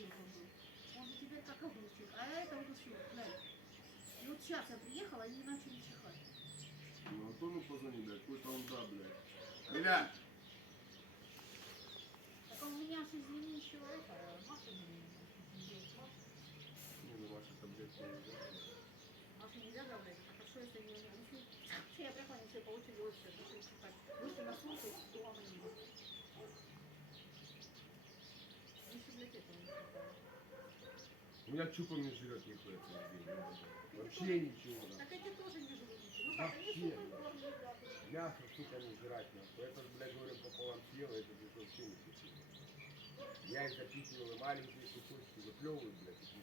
телефон был. Он же теперь как огурчик, а это вот все, блядь. И вот сейчас я приехала, они начали чихать. Ну, Антону позвони, блядь, какой-то он да, блядь. Ребят! Так а у меня же, извини, еще это, Маша не делать Маша. Не, ну ваши таблетки нельзя. Машу нельзя давлять, это хорошо, если не... Что я приехала, они все по очереди начали чихать. Вышли на солнце, и дома не было. Они еще для этого не чихали. У меня чупа не жрет нихуя целый день. Вообще тоже... ничего. Да. Так эти тоже не живут ничего. Ну как, они Вообще. сухой корм едят. Мясо, сука, не жрать нахуй. Это, блядь, говорю, пополам съел, это здесь вообще не вкусно. Я их запихивал и маленькие кусочки, выплевывают, блядь, и